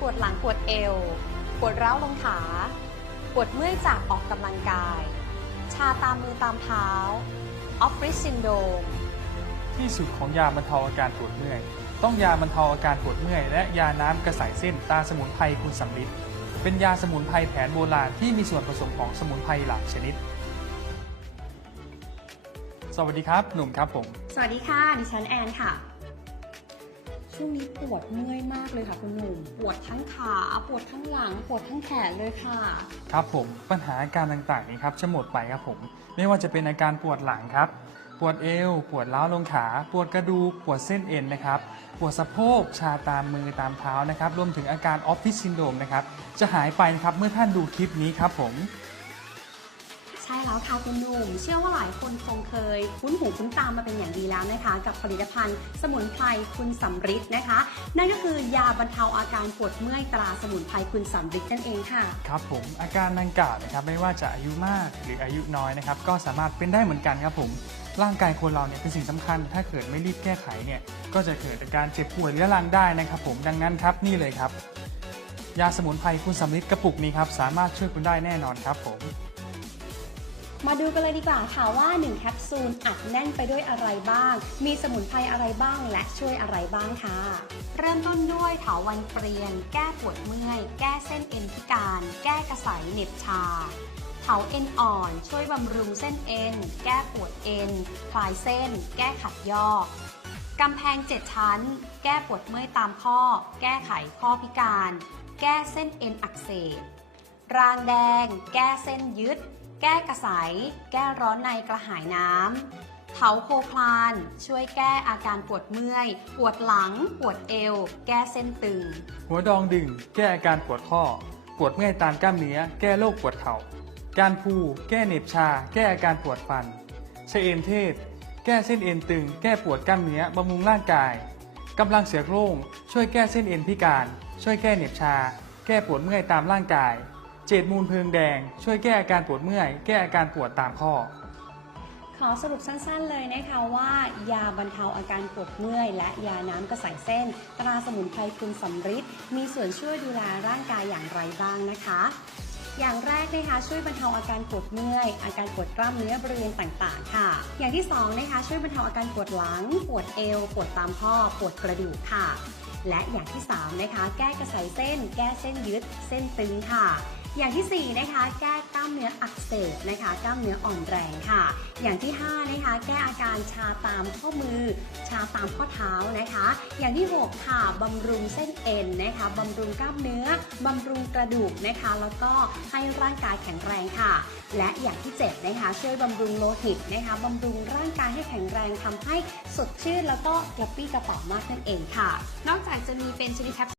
ปวดหลังปวดเอว ปวดร้าวลงขา ปวดเมื่อยจากออกกำลังกาย ชาตามมือตามเท้าออฟฟิศซินโดรมที่สุดของยาบรรเทาอาการปวดเมื่อย ต้องยาบรรเทาอาการปวดเมื่อย และยาน้ำกระสายเส้นตาสมุนไพรคุณสำลิดเป็นยาสมุนไพรแผนโบราณที่มีส่วนผสมของสมุนไพรหลากชนิด สวัสดีครับ หนุ่มครับผม สวัสดีค่ะ ดิฉันแอนค่ะ ช่วงนี้ปวดเมื่อยมากเลยค่ะคุณหนุ่มปวดทั้งขาปวดทั้งหลังปวดทั้งแขนเลยค่ะ ครับผมปัญหาอาการต่างๆนี้ครับจะหมดไปครับผม ไม่ว่าจะเป็นอาการปวดหลังครับ ปวดเอว ปวดล้าวลงขา ปวดกระดูกปวดเส้นเอ็นนะครับปวดสะโพกชาตามมือตามเท้านะครับรวมถึงอาการออฟฟิศซินโดรมนะครับจะหายไปนะครับเมื่อท่านดูคลิปนี้ครับผมใช่แล้วค่ะคุณหนุ่ม เชื่อว่าหลายคนคงเคย คุ้นหูคุ้นตามมาเป็นอย่างดีแล้วนะคะ กับผลิตภัณฑ์สมุนไพรคุณสำริดนะคะ นั่นก็คือยาบรรเทาอาการปวดเมื่อยตราสมุนไพรคุณสำริดนั่นเองค่ะ ครับผมอาการดังกล่าวนะครับไม่ว่าจะอายุมากหรืออายุน้อยนะครับก็สามารถเป็นได้เหมือนกันครับผมร่างกายคนเราเนี่ยเป็นสิ่งสำคัญ ถ้าเกิดไม่รีบแก้ไขเนี่ยก็จะเกิดอาการเจ็บป่วยเรื้อรังได้นะครับผมดังนั้นครับนี่เลยครับ ยาสมุนไพรคุณสำลิดกระปุกนี้ครับสามารถช่วยคุณได้แน่นอนครับผม มาดูกันเลยดีกว่าค่ะว่า1แคปซูลอัดแน่นไปด้วยอะไรบ้าง มีสมุนไพรอะไรบ้างและช่วยอะไรบ้างค่ะ เริ่มต้นด้วยเถาวันเปรียงแก้ปวดเมื่อย แก้เส้นเอ็นพิการ แก้กระสายเหน็บชาเถาเอ็นอ่อนช่วยบำรุงเส้นเอ็น แก้ปวดเอ็น คลายเส้น แก้ขัดยอกกำแพง7ชั้น แก้ปวดเมื่อยตามข้อ แก้ไขข้อพิการ แก้เส้นเอ็นอักเสบรางแดง แก้เส้นยึด แก้กระสายแก้ร้อนในกระหายน้ำเถาโคคลาน ช่วยแก้อาการปวดเมื่อย ปวดหลัง ปวดเอว แก้เส้นตึง หัวดองดึง แก้อาการปวดข้อ ปวดเมื่อยตามกล้ามเนื้อ แก้โรคปวดเข่า การพู แก้เหน็บชา แก้อาการปวดฟันชะเอมเทศ แก้เส้นเอ็นตึง แก้ปวดกล้ามเนื้อบำรุงร่างกายกำลังเสือโคร่งช่วยแก้เส้นเอ็นพิการ ช่วยแก้เหน็บชา แก้ปวดเมื่อยตามร่างกาย เจดมูลเพิงแดง ช่วยแก้อาการปวดเมื่อย แก้อาการปวดตามข้อ ขอสรุปสั้นๆเลยนะคะว่า ยาบรรเทาอาการปวดเมื่อย และยาน้ำกระสายเส้น ตราสมุนไพรคุณสำริดมีส่วนช่วยดูแลร่างกายอย่างไรบ้างนะคะ อย่างแรกนะคะช่วยบรรเทาอาการปวดเมื่อย อาการปวดกล้ามเนื้อบริเวณต่างๆ ค่ะ อย่างที่สองนะคะช่วยบรรเทาอาการปวดหลัง ปวดเอว ปวดตามข้อ ปวดกระดูกค่ะ และอย่างที่สามนะคะแก้กระสายเส้น แก้เส้นยึด เส้นตึงค่ะ อย่างที่ 4 นะคะ แก้กล้ามเนื้ออักเสบนะคะ กล้ามเนื้ออ่อนแรงค่ะ อย่างที่ 5 นะคะ แก้อาการชาตามข้อมือ ชาตามข้อเท้านะคะ อย่างที่ 6 ค่ะบำรุงเส้นเอ็นนะคะบำรุงกล้ามเนื้อบำรุงกระดูกนะคะ แล้วก็ให้ร่างกายแข็งแรงค่ะ และอย่างที่ 7 นะคะ ช่วยบำรุงโลหิตนะคะบำรุงร่างกายให้แข็งแรงทำให้สดชื่นแล้วก็กระปี้กระเป๋ามากนั่นเองค่ะ นอกจากจะมีเป็นชนิดแคป